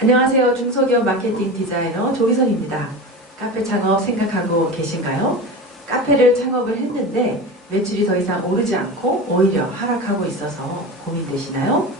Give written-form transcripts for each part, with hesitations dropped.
안녕하세요. 중소기업 마케팅 디자이너 조기선입니다. 카페 창업 생각하고 계신가요? 카페를 창업을 했는데 매출이 더 이상 오르지 않고 오히려 하락하고 있어서 고민되시나요?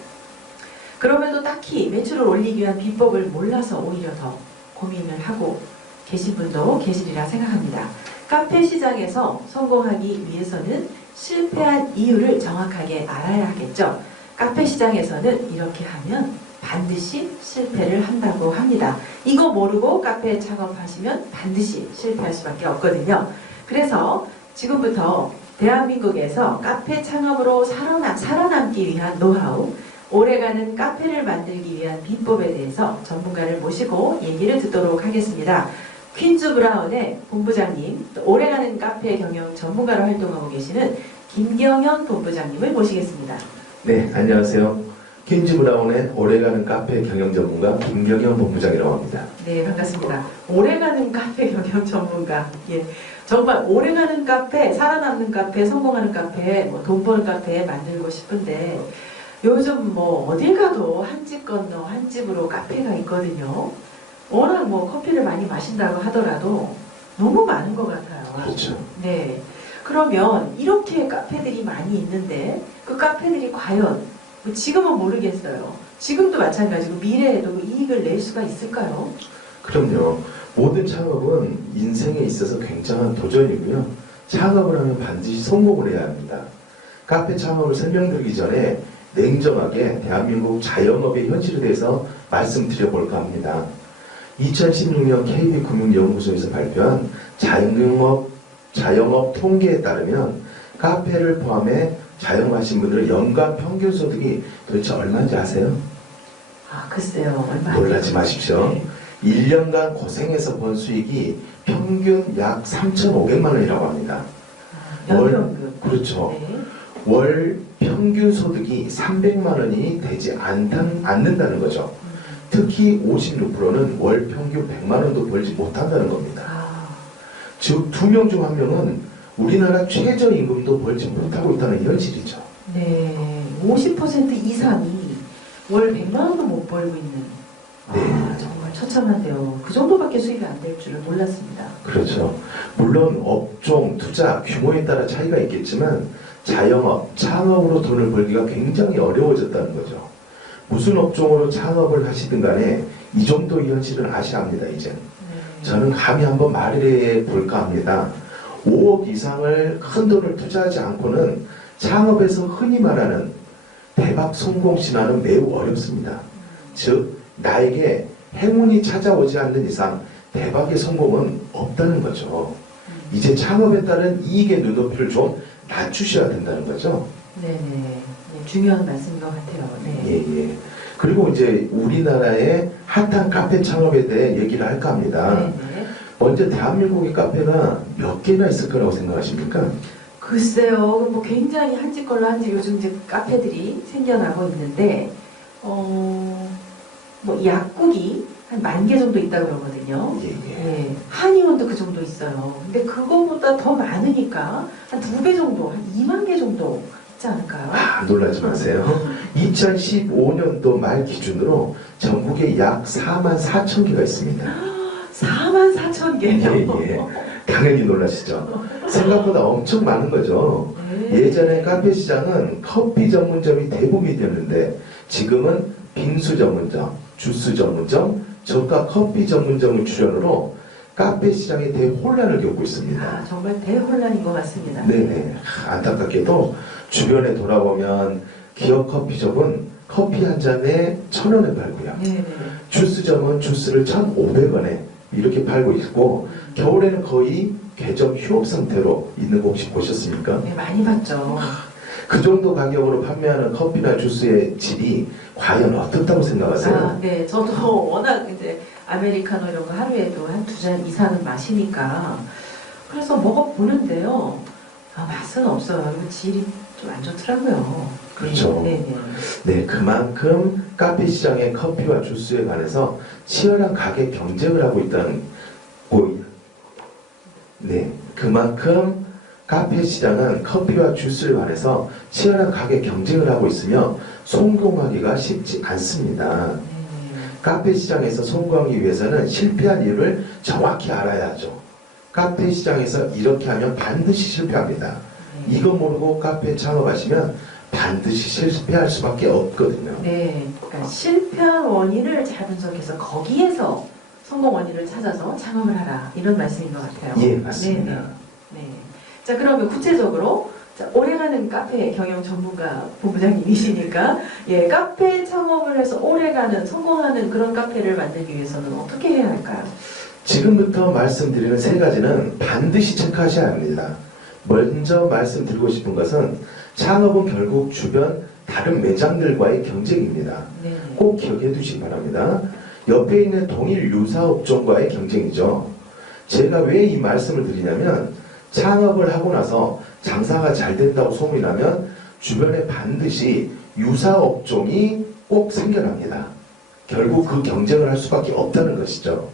그럼에도 딱히 매출을 올리기 위한 비법을 몰라서 오히려 더 고민을 하고 계신 분도 계시리라 생각합니다. 카페 시장에서 성공하기 위해서는 실패한 이유를 정확하게 알아야 하겠죠. 카페 시장에서는 이렇게 하면 반드시 실패를 한다고 합니다. 이거 모르고 카페 창업하시면 반드시 실패할 수밖에 없거든요. 그래서 지금부터 대한민국에서 카페 창업으로 살아남기 위한 노하우, 오래가는 카페를 만들기 위한 비법에 대해서 전문가를 모시고 얘기를 듣도록 하겠습니다. 퀸즈 브라운의 본부장님, 또 오래가는 카페 경영 전문가로 활동하고 계시는 김경현 본부장님을 모시겠습니다. 네, 안녕하세요. 퀸즈 브라운의 오래가는 카페 경영 전문가 김경현 본부장이라고 합니다. 네, 반갑습니다. 오래가는 카페 경영 전문가. 예, 정말 오래가는 카페, 살아남는 카페, 성공하는 카페, 돈 버는 카페 만들고 싶은데 요즘 어딜 가도 한 집 건너 한 집으로 카페가 있거든요. 워낙 커피를 많이 마신다고 하더라도 너무 많은 것 같아요. 그렇죠. 네. 그러면 이렇게 카페들이 많이 있는데 그 카페들이 과연 지금은 모르겠어요. 지금도 마찬가지고 미래에도 이익을 낼 수가 있을까요? 그럼요. 모든 창업은 인생에 있어서 굉장한 도전이고요. 창업을 하면 반드시 성공을 해야 합니다. 카페 창업을 설명드리기 전에 냉정하게 대한민국 자영업의 현실에 대해서 말씀드려볼까 합니다. 2016년 KB금융연구소에서 발표한 자영업 통계에 따르면 카페를 포함해 자영업하신 분들의 연간 평균 소득이 도대체 얼마인지 아세요? 글쎄요. 얼마 놀라지 마십시오. 네. 1년간 고생해서 번 수익이 평균 약 3,500만 원이라고 합니다. 연평균. 그렇죠. 네. 월 평균 소득이 300만 원이 되지 않는다는 거죠. 특히 56%는 월 평균 100만 원도 벌지 못한다는 겁니다. 즉, 2명 중 1명은 우리나라 최저임금도 벌지 못하고 있다는 현실이죠. 네. 50% 이상이 월 100만 원도 못 벌고 있는. 네. 정말 처참한데요. 그 정도밖에 수익이 안 될 줄을 몰랐습니다. 그렇죠. 물론 업종, 투자, 규모에 따라 차이가 있겠지만 자영업, 창업으로 돈을 벌기가 굉장히 어려워졌다는 거죠. 무슨 업종으로 창업을 하시든 간에 이 정도의 현실은 아셔야 합니다, 이제. 저는 감히 한번 말해 볼까 합니다. 5억 이상을 큰 돈을 투자하지 않고는 창업에서 흔히 말하는 대박 성공 신화는 매우 어렵습니다. 즉, 나에게 행운이 찾아오지 않는 이상 대박의 성공은 없다는 거죠. 이제 창업에 따른 이익의 눈높이를 좀 낮추셔야 된다는 거죠. 네네. 네, 중요한 말씀인 것 같아요. 네. 예. 그리고 이제 우리나라의 핫한 카페 창업에 대해 얘기를 할까 합니다. 네네. 먼저 대한민국의 카페가 몇 개나 있을 거라고 생각하십니까? 글쎄요. 굉장히 한 집 걸로 한 집 요즘 이제 카페들이 생겨나고 있는데 약국이 한 10,000개 정도 있다고 그러거든요. 예. 네. 한의원도 그 정도 있어요. 근데 그거보다 더 많으니까 한 2배 정도, 한 2만 개 정도 있지 않을까요? 놀라지 마세요. 2015년도 말 기준으로 전국에 약 44,000개가 있습니다. 44,000개요? 예. 당연히 놀라시죠. 생각보다 엄청 많은 거죠. 네. 예전에 카페 시장은 커피 전문점이 대부분이었는데 지금은 빙수 전문점, 주스 전문점, 저가 커피 전문점을 출연으로 카페 시장이 대혼란을 겪고 있습니다. 정말 대혼란인 것 같습니다. 네네. 안타깝게도 주변에 돌아보면 기업 커피숍은 커피 한 잔에 1,000원에 팔고요. 네네. 주스점은 주스를 1,500원에 이렇게 팔고 있고 겨울에는 거의 개점 휴업 상태로 있는 거 혹시 보셨습니까? 네, 많이 봤죠. 그 정도 가격으로 판매하는 커피나 주스의 질이 과연 어떻다고 생각하세요? 네, 저도 워낙 이제 아메리카노 이런 거 하루에도 한 2잔 이상은 마시니까 그래서 먹어보는데요. 맛은 없어요. 그리고 질이 좀 안 좋더라고요. 그렇죠. 네. 네, 그만큼 카페 시장의 커피와 주스에 관해서 치열한 가격 경쟁을 하고 있다는 네, 그만큼 카페 시장은 커피와 주스에 관해서 치열한 가격 경쟁을 하고 있으며 성공하기가 쉽지 않습니다. 카페 시장에서 성공하기 위해서는 실패한 이유를 정확히 알아야 하죠. 카페 시장에서 이렇게 하면 반드시 실패합니다. 이거 모르고 카페 창업하시면 반드시 실패할 수밖에 없거든요. 네, 그러니까 실패한 원인을 잘 분석해서 거기에서 성공 원인을 찾아서 창업을 하라 이런 말씀인 것 같아요. 예, 맞습니다. 네, 네. 자, 그러면 구체적으로 자, 오래가는 카페 경영 전문가 본부장님이시니까 예, 카페 창업을 해서 오래가는 성공하는 그런 카페를 만들기 위해서는 어떻게 해야 할까요? 지금부터 말씀드리는 세 가지는 반드시 체크하셔야 합니다. 먼저 말씀드리고 싶은 것은 창업은 결국 주변 다른 매장들과의 경쟁입니다. 네, 꼭 기억해 두시기 바랍니다. 옆에 있는 동일 유사업종과의 경쟁이죠. 제가 왜 이 말씀을 드리냐면 창업을 하고 나서 장사가 잘 된다고 소문이 나면 주변에 반드시 유사업종이 꼭 생겨납니다. 결국 그 경쟁을 할 수밖에 없다는 것이죠.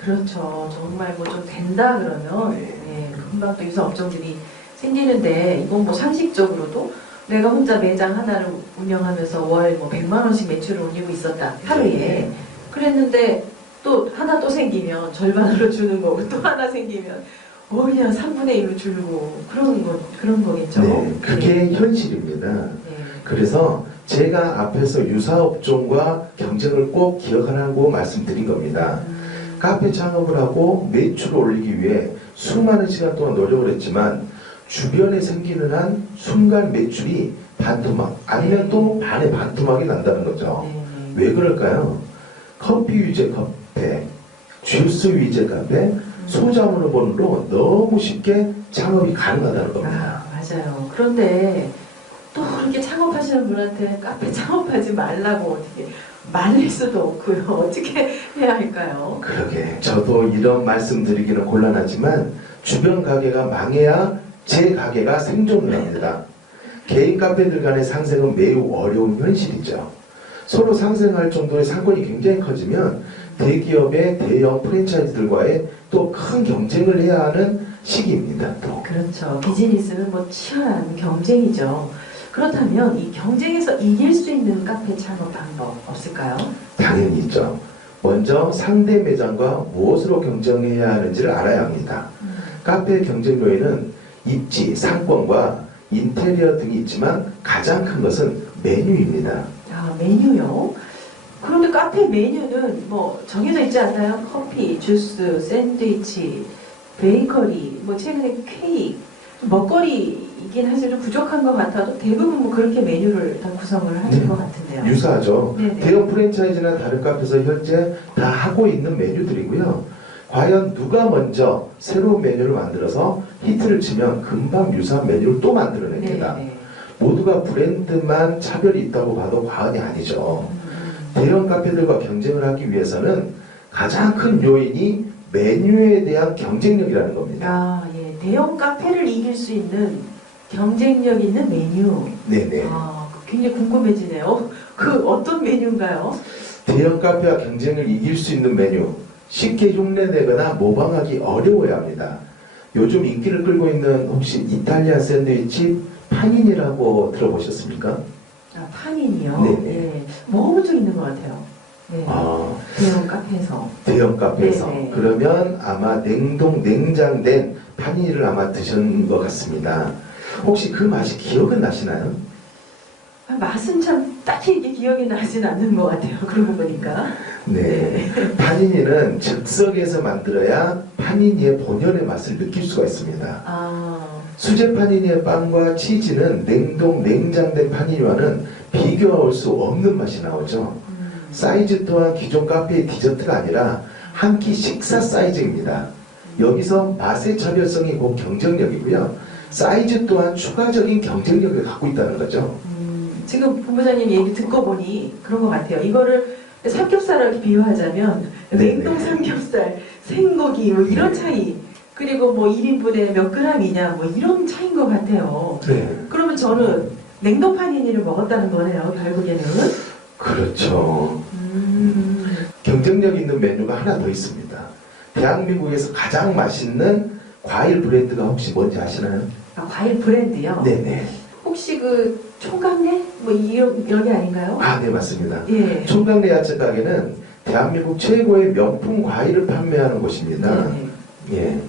그렇죠. 정말 뭐 좀 된다 그러면 네, 금방 또 유사 업종들이 생기는데 이건 뭐 상식적으로도 내가 혼자 매장 하나를 운영하면서 월 뭐 100만 원씩 매출을 올리고 있었다 하루에 그랬는데 또 하나 또 생기면 절반으로 주는 거고 또 하나 생기면 그냥 3분의 1로 줄고 그런 거겠죠. 네, 그게 현실입니다. 네. 그래서 제가 앞에서 유사업종과 경쟁을 꼭 기억하라고 말씀드린 겁니다. 카페 창업을 하고 매출을 올리기 위해 수많은 시간 동안 노력을 했지만 주변에 생기는 한 순간 매출이 반토막 아니면 또 반의 반토막이 난다는 거죠. 왜 그럴까요? 커피 위주의 카페, 주스 위주의 카페, 소자문어본으로 너무 쉽게 창업이 가능하다는 겁니다. 아, 맞아요. 그런데 또 이렇게 창업하시는 분한테 카페 창업하지 말라고 어떻게 말릴 수도 없고요. 어떻게 해야 할까요? 그러게 저도 이런 말씀 드리기는 곤란하지만 주변 가게가 망해야 제 가게가 생존을 합니다. 개인 카페들 간의 상생은 매우 어려운 현실이죠. 서로 상생할 정도의 상권이 굉장히 커지면 대기업의 대형 프랜차이즈들과의 또 큰 경쟁을 해야 하는 시기입니다. 또. 그렇죠. 비즈니스는 뭐 치열한 경쟁이죠. 그렇다면 이 경쟁에서 이길 수 있는 카페 창업 방법 없을까요? 당연히 있죠. 먼저 상대 매장과 무엇으로 경쟁해야 하는지를 알아야 합니다. 카페 경쟁 요인은 입지, 상권과 인테리어 등이 있지만 가장 큰 것은 메뉴입니다. 아, 메뉴요? 그런데 카페 메뉴는 뭐 정해져 있지 않나요? 커피, 주스, 샌드위치, 베이커리, 뭐 최근에 케이크, 먹거리이긴 하지만 좀 부족한 것 같아도 대부분 뭐 그렇게 메뉴를 다 구성을 하는 것 같은데요. 유사하죠. 네네. 대형 프랜차이즈나 다른 카페에서 현재 다 하고 있는 메뉴들이고요. 과연 누가 먼저 새로운 메뉴를 만들어서 히트를 치면 금방 유사한 메뉴를 또 만들어냅니다. 네네. 모두가 브랜드만 차별이 있다고 봐도 과언이 아니죠. 대형 카페들과 경쟁을 하기 위해서는 가장 큰 요인이 메뉴에 대한 경쟁력이라는 겁니다. 아, 예. 대형 카페를 이길 수 있는 경쟁력 있는 메뉴. 네네. 아, 굉장히 궁금해지네요. 그 어떤 메뉴인가요? 대형 카페와 경쟁을 이길 수 있는 메뉴. 쉽게 흉내내거나 모방하기 어려워야 합니다. 요즘 인기를 끌고 있는 혹시 이탈리안 샌드위치 파니니라고 들어보셨습니까? 아, 파닌이요? 네네. 예. 먹어본 적 있는 것 같아요. 네. 아, 대형 카페에서. 대형 카페에서. 네네. 그러면 아마 냉장된 파니니를 아마 드신 것 같습니다. 혹시 그 맛이 기억은 나시나요? 아, 맛은 참 딱히 이게 기억이 나진 않는 것 같아요. 그러고 보니까. 네. 파니니는 즉석에서 만들어야 파니니의 본연의 맛을 느낄 수가 있습니다. 아, 수제 파니니의 빵과 치즈는 냉장된 파니니와는 비교할 수 없는 맛이 나오죠. 사이즈 또한 기존 카페의 디저트가 아니라 한 끼 식사 사이즈입니다. 여기서 맛의 차별성이 곧 경쟁력이고요. 사이즈 또한 추가적인 경쟁력을 갖고 있다는 거죠. 지금 본부장님 얘기 듣고 보니 그런 것 같아요. 이거를 삼겹살하게 비유하자면 네네. 냉동 삼겹살, 생고기 뭐 이런 차이 그리고 뭐 1인분에 몇 그램이냐 뭐 이런 차이인 것 같아요. 네. 그러면 저는 냉동 파니니를 먹었다는 거네요. 결국에는. 그렇죠. 경쟁력 있는 메뉴가 하나 더 있습니다. 대한민국에서 가장 맛있는 과일 브랜드가 혹시 뭔지 아시나요? 아, 과일 브랜드요? 네네. 혹시 그 총각내? 뭐 이런 게 아닌가요? 아, 네, 맞습니다. 예. 총각내 야채 가게는 대한민국 최고의 명품 과일을 판매하는 곳입니다. 네. 예.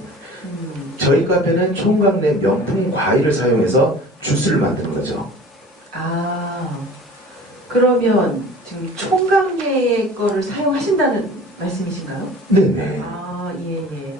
저희 카페는 총각 내 명품 과일을 사용해서 주스를 만드는 거죠. 아, 그러면 지금 총각내의 거를 사용하신다는 말씀이신가요? 네네. 아, 예, 예.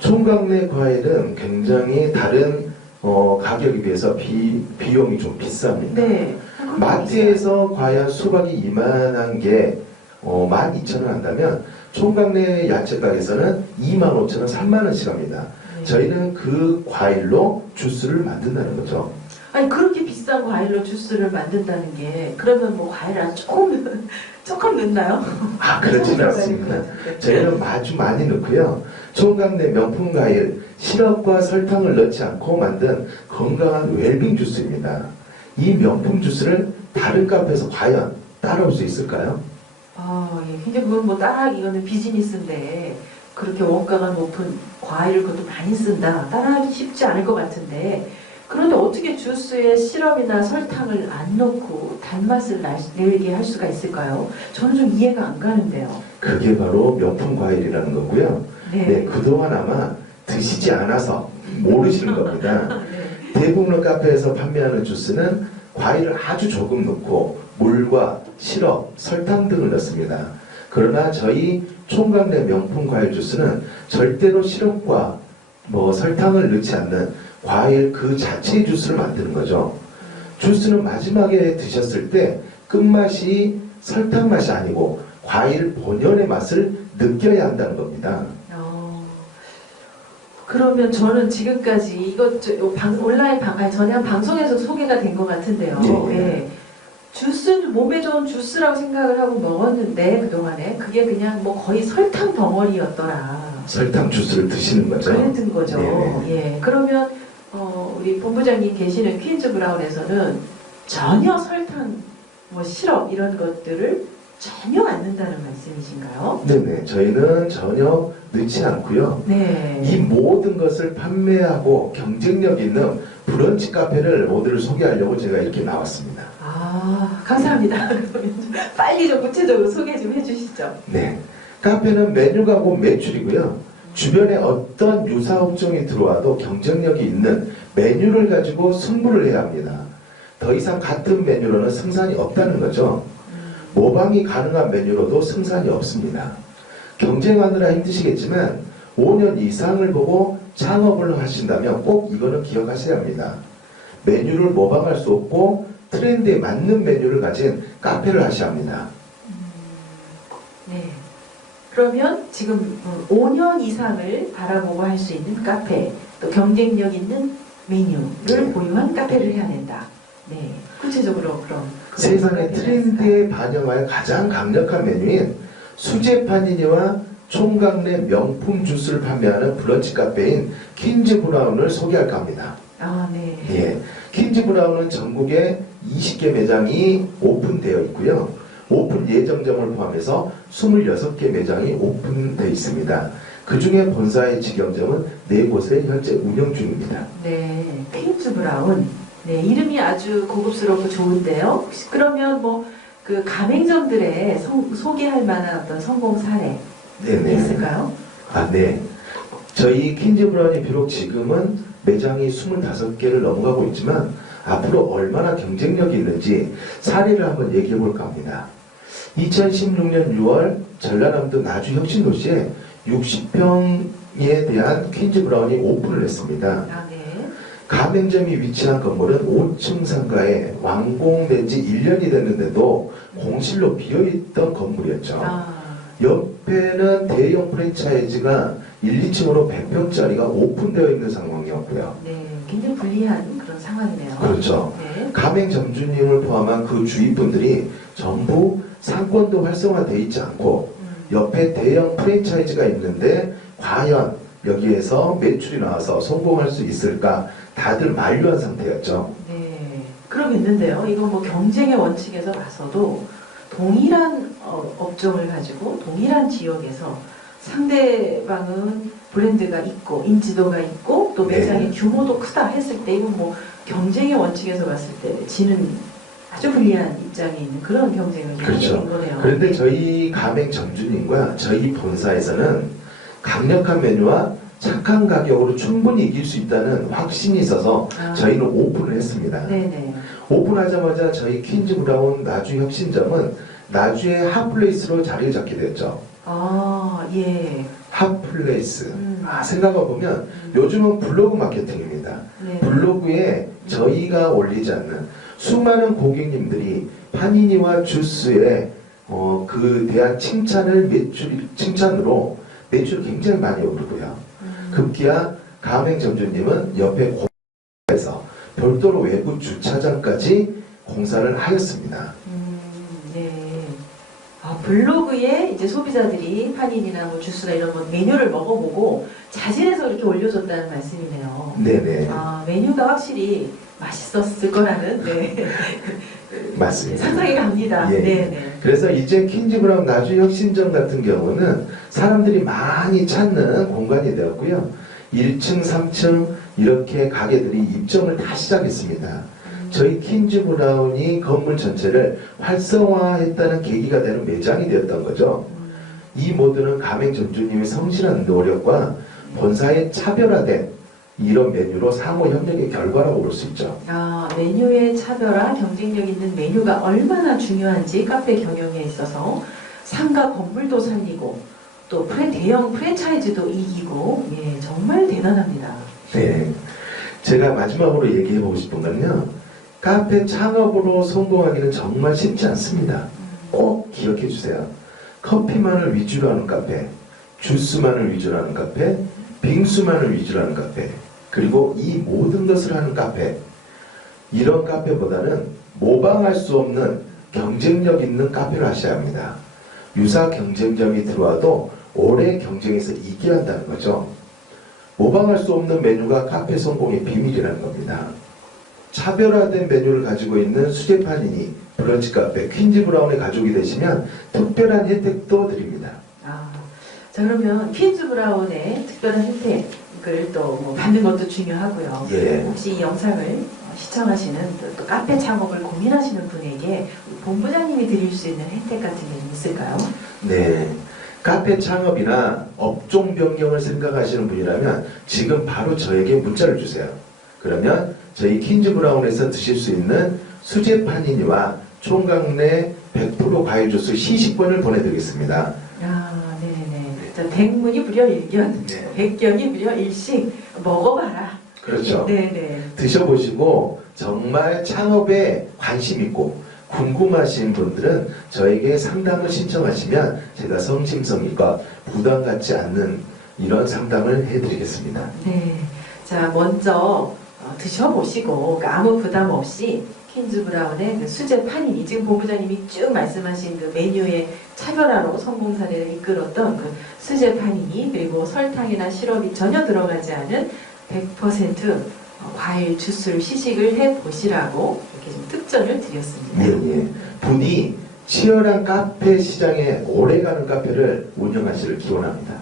총각 내 과일은 굉장히 다른 가격에 비해서 비용이 좀 비쌉니다. 네. 마트에서 과연 수박이 이만한 게 12,000원 한다면 총각 내 야채 가게에서는 25,000원, 3만원씩 합니다. 네. 저희는 그 과일로 주스를 만든다는 거죠. 아니 그렇게 비싼 과일로 주스를 만든다는 게 그러면 뭐 과일 안 조금 넣나요? 아, 그렇지는 않습니다. 저희는 아주 많이 넣고요. 총각 내 명품 과일, 시럽과 설탕을 넣지 않고 만든 건강한 웰빙 주스입니다. 이 명품 주스를 다른 카페에서 과연 따라올 수 있을까요? 아, 예. 근데 그건 뭐 따라하기 이거는 비즈니스인데 그렇게 원가가 높은 과일을 그것도 많이 쓴다. 따라하기 쉽지 않을 것 같은데 그런데 어떻게 주스에 시럽이나 설탕을 안 넣고 단맛을 내게 할 수가 있을까요? 저는 좀 이해가 안 가는데요. 그게 바로 명품 과일이라는 거고요. 네, 그동안 아마 드시지 않아서 모르시는 겁니다. 네. 대부분의 카페에서 판매하는 주스는 과일을 아주 조금 넣고 물과 시럽, 설탕 등을 넣습니다. 그러나 저희 총각 내 명품 과일 주스는 절대로 시럽과 설탕을 넣지 않는 과일 그 자체의 주스를 만드는 거죠. 주스는 마지막에 드셨을 때 끝맛이 설탕 맛이 아니고 과일 본연의 맛을 느껴야 한다는 겁니다. 그러면 저는 지금까지 이것 온라인 전에 방송에서 소개가 된 것 같은데요. 네. 예. 주스는 몸에 좋은 주스라고 생각을 하고 먹었는데 그동안에 그게 그냥 뭐 거의 설탕 덩어리였더라. 설탕 주스를 드시는 거죠. 그랬던 거죠. 네. 예. 그러면 우리 본부장님 계시는 퀸즈 브라운에서는 전혀 설탕, 시럽 이런 것들을 전혀 안 넣는다는 말씀이신가요? 네네. 저희는 전혀 넣지 않고요. 네. 이 모든 것을 판매하고 경쟁력 있는 브런치 카페를 모두를 소개하려고 제가 이렇게 나왔습니다. 아, 감사합니다. 그러면 빨리 좀 구체적으로 소개 좀 해주시죠. 네. 카페는 메뉴가 곧 매출이고요. 주변에 어떤 유사 업종이 들어와도 경쟁력이 있는 메뉴를 가지고 승부를 해야 합니다. 더 이상 같은 메뉴로는 승산이 없다는 거죠. 모방이 가능한 메뉴로도 승산이 없습니다. 경쟁하느라 힘드시겠지만 5년 이상을 보고 창업을 하신다면 꼭 이거는 기억하셔야 합니다. 메뉴를 모방할 수 없고 트렌드에 맞는 메뉴를 가진 카페를 하셔야 합니다. 네. 그러면 지금 5년 이상을 바라보고 할 수 있는 카페, 또 경쟁력 있는 메뉴를 네. 보유한 카페를 해야 된다. 네. 구체적으로 그럼 세상의 트렌드에 반영하여 가장 강력한 메뉴인 수제파니니와 총각 내 명품 주스를 판매하는 브런치 카페인 퀸즈 브라운을 소개할까 합니다. 아, 네. 예, 퀸즈 브라운은 전국에 20개 매장이 오픈되어 있고요. 오픈 예정점을 포함해서 26개 매장이 오픈되어 있습니다. 그 중에 본사의 직영점은 4곳에 현재 운영 중입니다. 네. 퀸즈 브라운. 네. 이름이 아주 고급스럽고 좋은데요. 혹시 그러면 그 가맹점들의 소개할 만한 어떤 성공 사례 네네. 있을까요? 아, 네. 저희 퀸즈 브라운이 비록 지금은 매장이 25개를 넘어가고 있지만 앞으로 얼마나 경쟁력이 있는지 사례를 한번 얘기해 볼까 합니다. 2016년 6월 전라남도 나주 혁신도시에 60평에 대한 퀸즈 브라운이 오픈을 했습니다. 아, 네. 가맹점이 위치한 건물은 5층 상가에 완공된 지 1년이 됐는데도 공실로 비어있던 건물이었죠. 아, 옆에는 대형 프랜차이즈가 1, 2층으로 100평짜리가 오픈되어 있는 상황이었고요. 네. 굉장히 불리한 그런 상황이네요. 그렇죠. 네. 가맹점주님을 포함한 그 주위 분들이 전부 상권도 활성화되어 있지 않고 옆에 대형 프랜차이즈가 있는데 과연 여기에서 매출이 나와서 성공할 수 있을까 다들 만류한 상태였죠. 네. 그러겠는데요. 이거 경쟁의 원칙에서 봐서도 동일한 업종을 가지고 동일한 지역에서 상대방은 브랜드가 있고 인지도가 있고 또 매장의 규모도 크다 했을 때 이건 경쟁의 원칙에서 봤을 때 지는 아주 불리한 입장에 있는 그런 경쟁을 그렇죠. 하는 거네요. 그런데 저희 가맹 점주님과 저희 본사에서는 강력한 메뉴와 착한 가격으로 충분히 이길 수 있다는 확신이 있어서 아, 저희는 오픈을 했습니다. 네네. 오픈하자마자 저희 퀸즈 브라운 나주 혁신점은 나주의 핫플레이스로 자리를 잡게 됐죠. 아, 예. 핫플레이스. 생각해보면 요즘은 블로그 마케팅입니다. 네. 블로그에 저희가 올리지 않는 수많은 고객님들이 파니니와 주스에 그 대한 칭찬으로 매출이 굉장히 많이 오르고요. 급기야 가맹 점주님은 옆에 공사에서 별도로 외부 주차장까지 공사를 하였습니다. 네. 아, 블로그에 이제 소비자들이 파닌이나 뭐 주스나 이런 뭐 메뉴를 먹어보고 자진해서 이렇게 올려줬다는 말씀이네요. 네네. 아, 메뉴가 확실히 맛있었을 거라는 네. 맞습니다. 상상이 갑니다. 예. 네네. 그래서 이제 퀸즈 브라운 나주 혁신점 같은 경우는 사람들이 많이 찾는 공간이 되었고요. 1층, 3층 이렇게 가게들이 입점을 다 시작했습니다. 저희 퀸즈 브라운이 건물 전체를 활성화했다는 계기가 되는 매장이 되었던 거죠. 이 모두는 가맹 점주님의 성실한 노력과 본사의 차별화된 이런 메뉴로 상호 협력의 결과라고 볼 수 있죠. 아, 메뉴의 차별화, 경쟁력 있는 메뉴가 얼마나 중요한지 카페 경영에 있어서 상가 건물도 살리고 또 대형 프랜차이즈도 이기고 예, 정말 대단합니다. 네. 제가 마지막으로 얘기해보고 싶은 건요. 카페 창업으로 성공하기는 정말 쉽지 않습니다. 꼭 기억해 주세요. 커피만을 위주로 하는 카페, 주스만을 위주로 하는 카페, 빙수만을 위주로 하는 카페, 그리고 이 모든 것을 하는 카페, 이런 카페보다는 모방할 수 없는 경쟁력 있는 카페를 하셔야 합니다. 유사 경쟁점이 들어와도 오래 경쟁에서 이겨야 한다는 거죠. 모방할 수 없는 메뉴가 카페 성공의 비밀이라는 겁니다. 차별화된 메뉴를 가지고 있는 수제파니니 브런치 카페 퀸즈 브라운의 가족이 되시면 특별한 혜택도 드립니다. 아, 자 그러면 퀸즈 브라운의 특별한 혜택을 또뭐 받는 것도 중요하고요. 예. 혹시 이 영상을 시청하시는 또 카페 창업을 고민하시는 분에게 본부장님이 드릴 수 있는 혜택 같은 게 좀 있을까요? 네. 카페 창업이나 업종 변경을 생각하시는 분이라면 지금 바로 저에게 문자를 주세요. 그러면 저희 퀸즈 브라운에서 드실 수 있는 수제 파니니와 총각 내 100% 과일 주스 시식권을 보내드리겠습니다. 아, 네네. 자, 100문이 무려 1견, 네. 100견이 무려 1씩 먹어봐라. 그렇죠. 네네. 드셔보시고 정말 창업에 관심 있고 궁금하신 분들은 저에게 상담을 신청하시면 제가 성심성의껏 부담 갖지 않는 이런 상담을 해드리겠습니다. 네. 자, 먼저 드셔보시고 그러니까 아무 부담 없이 퀸즈 브라운의 그 수제 파니니 지금 본부장님이 쭉 말씀하신 그 메뉴의 차별화로 성공 사례를 이끌었던 그 수제 파니니 그리고 설탕이나 시럽이 전혀 들어가지 않은 100% 과일 주스를 시식을 해보시라고 이렇게 좀 특전을 드렸습니다. 예, 예. 분이 치열한 카페 시장에 오래가는 카페를 운영하시길 기원합니다.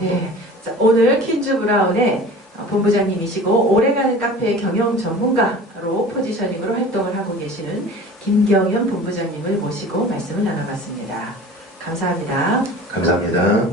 네. 자, 오늘 퀸즈 브라운의 본부장님이시고 오래가는 카페 경영 전문가로 포지셔닝으로 활동을 하고 계시는 김경현 본부장님을 모시고 말씀을 나눠봤습니다. 감사합니다. 감사합니다.